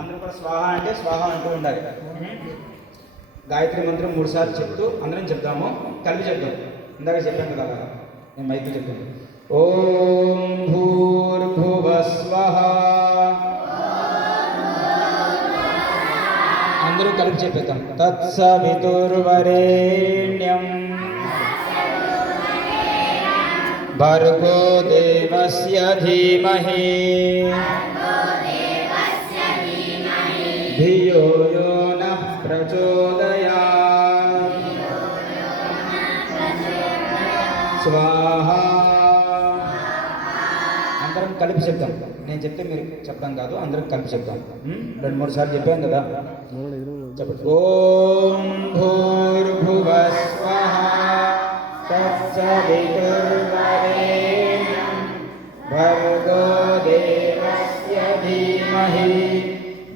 అందరూ కూడా స్వాహ అంటే స్వాహ అంటూ ఉండాలి. గాయత్రి మంత్రం 3 సార్లు చెప్తూ అందరం చెప్దాము, కలిపి చెప్దాం. ఇందాక చెప్పాను కదా, నేను మైకి చెప్తాను. ఓం భూర్భువస్వః. అందరూ కలిపి చెప్పేద్దాం. తత్సవితుర్వరేణ్యం భర్గో దేవస్య ధీమహి ధియో యో నః ప్రచోదయాత్. స్వాహా. అందరం కలిపి చెప్తాం. నేను చెప్తే మీరు చెప్పడం కాదు, అందరం కలిపి చెప్తాం. 2-3 సార్లు చెప్పాను కదా, చెప్పండి. ఓం భూర్భువస్వః తత్సవితుర్వరేణ్యం భర్గో దేవస్య ధీమహి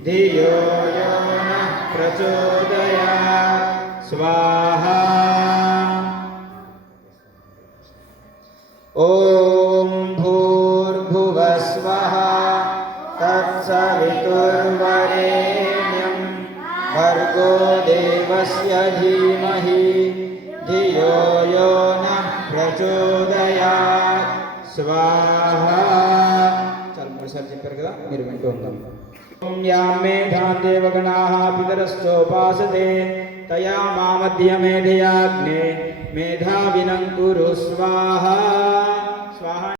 ధియో యో నః ప్రచోదయాత్. స్వాహా. ఓం భూర్భువస్వః తత్సవితుర్వరేణ్యం భర్గో దేవస్య ధీమహి ధియో యో నః ప్రచోదయాత్. స్వాహా. చాలా 3 సార్లు చెప్పారు కదా, మీరు వింటూ ఉందాం. ఓం యాం మేధాం దేవగణాః పితరశ్చోపాసతే తయా మా మధ్యమేధయాగ్నే మేధావినం కురు. స్వాహా. స్వాహా.